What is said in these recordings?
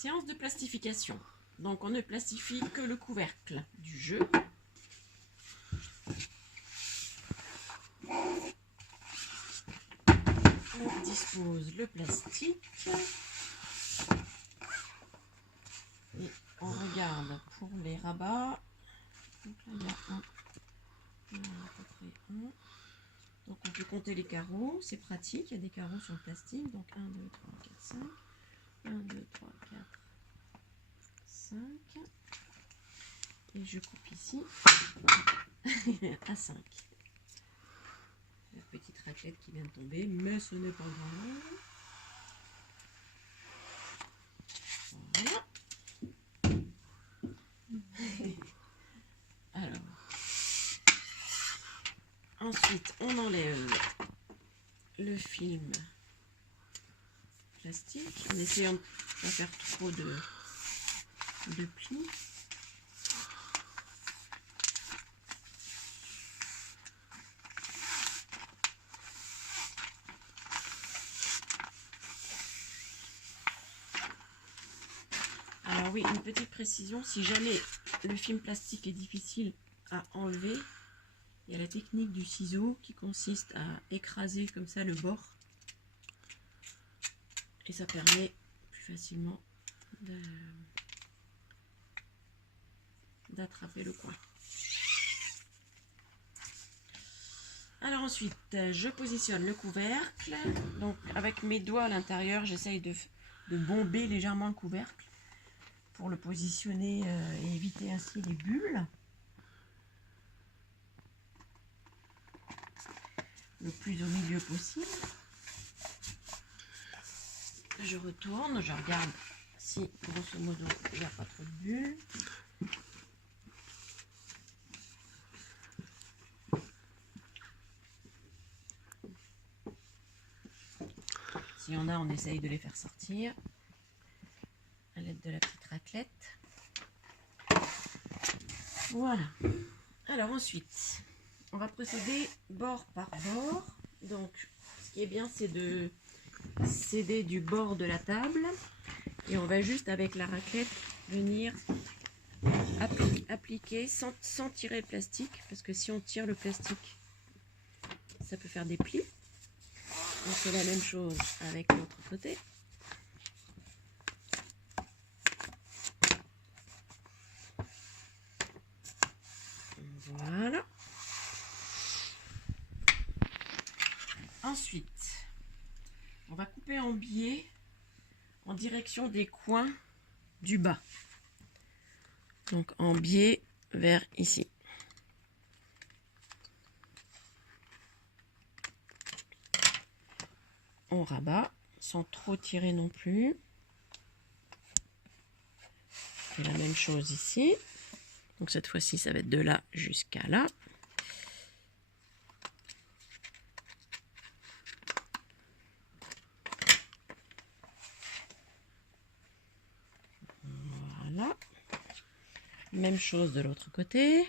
Séance de plastification. Donc on ne plastifie que le couvercle du jeu. On dispose le plastique. Et on regarde pour les rabats. Donc là il y a un. Voilà, à peu près un. Donc on peut compter les carreaux, c'est pratique, il y a des carreaux sur le plastique. Donc 1, 2, 3, 4, 5. 1, 2, 3, 4, 5. Et je coupe ici à 5. La petite raclette qui vient de tomber, mais ce n'est pas grave. Voilà. Alors, ensuite, on enlève le film plastique en essayant de ne pas faire trop de plis. Alors oui, une petite précision, si jamais le film plastique est difficile à enlever, il y a la technique du ciseau qui consiste à écraser comme ça le bord. Et ça permet plus facilement d'attraper le coin. Alors ensuite, je positionne le couvercle. Donc avec mes doigts à l'intérieur, j'essaye de bomber légèrement le couvercle pour le positionner et éviter ainsi les bulles. Le plus au milieu possible. Je retourne, je regarde si grosso modo il n'y a pas trop de bulles. S'il y en a, on essaye de les faire sortir à l'aide de la petite raclette. Voilà. Alors ensuite, on va procéder bord par bord. Donc, ce qui est bien, c'est de s'aider du bord de la table. Et on va juste avec la raclette venir appliquer sans tirer le plastique. Parce que si on tire le plastique, ça peut faire des plis. On fait la même chose avec l'autre côté. Voilà. Ensuite, on va couper en biais en direction des coins du bas. Donc en biais vers ici. On rabat sans trop tirer non plus. On fait la même chose ici. Donc cette fois-ci, ça va être de là jusqu'à là. Voilà. Même chose de l'autre côté.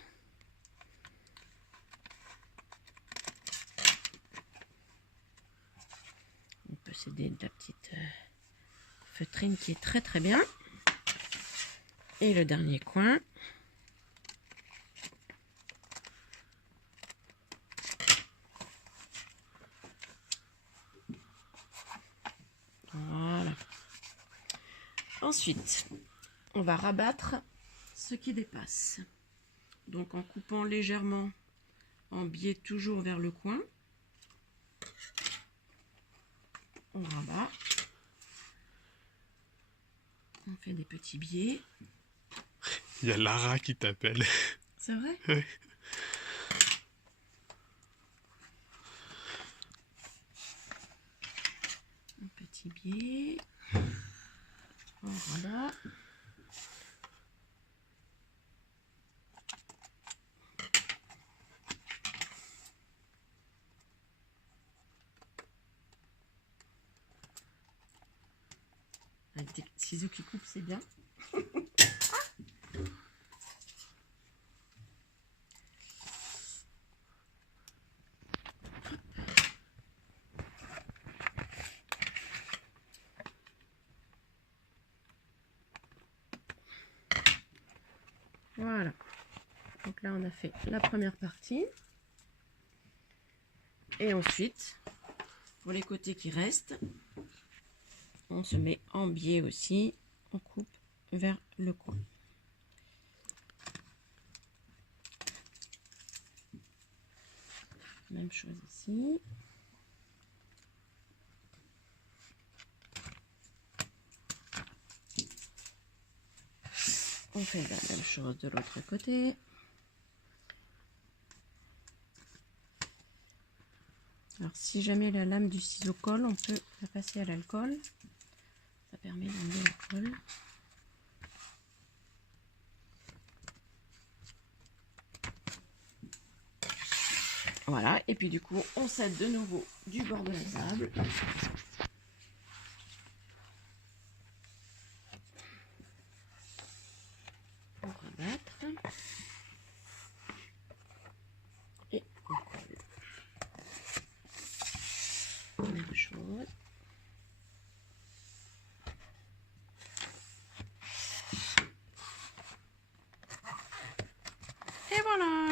On peut s'aider de la petite feutrine qui est très très bien. Et le dernier coin. Voilà. Ensuite, on va rabattre ce qui dépasse. Donc en coupant légèrement en biais toujours vers le coin. On rabat. On fait des petits biais. Il y a Lara qui t'appelle. C'est vrai? Ouais. Un petit biais. On rabat. Avec des ciseaux qui coupent, c'est bien. Voilà. Donc là, on a fait la première partie. Et ensuite, pour les côtés qui restent, on se met en biais aussi. On coupe vers le coin. Même chose ici. On fait la même chose de l'autre côté. Alors si jamais la lame du ciseau colle, on peut la passer à l'alcool. Ça permet d'enlever la colle. Voilà, et puis du coup, on s'aide de nouveau du bord de la table. On rabattre. Et on colle. Même chose. Et voilà!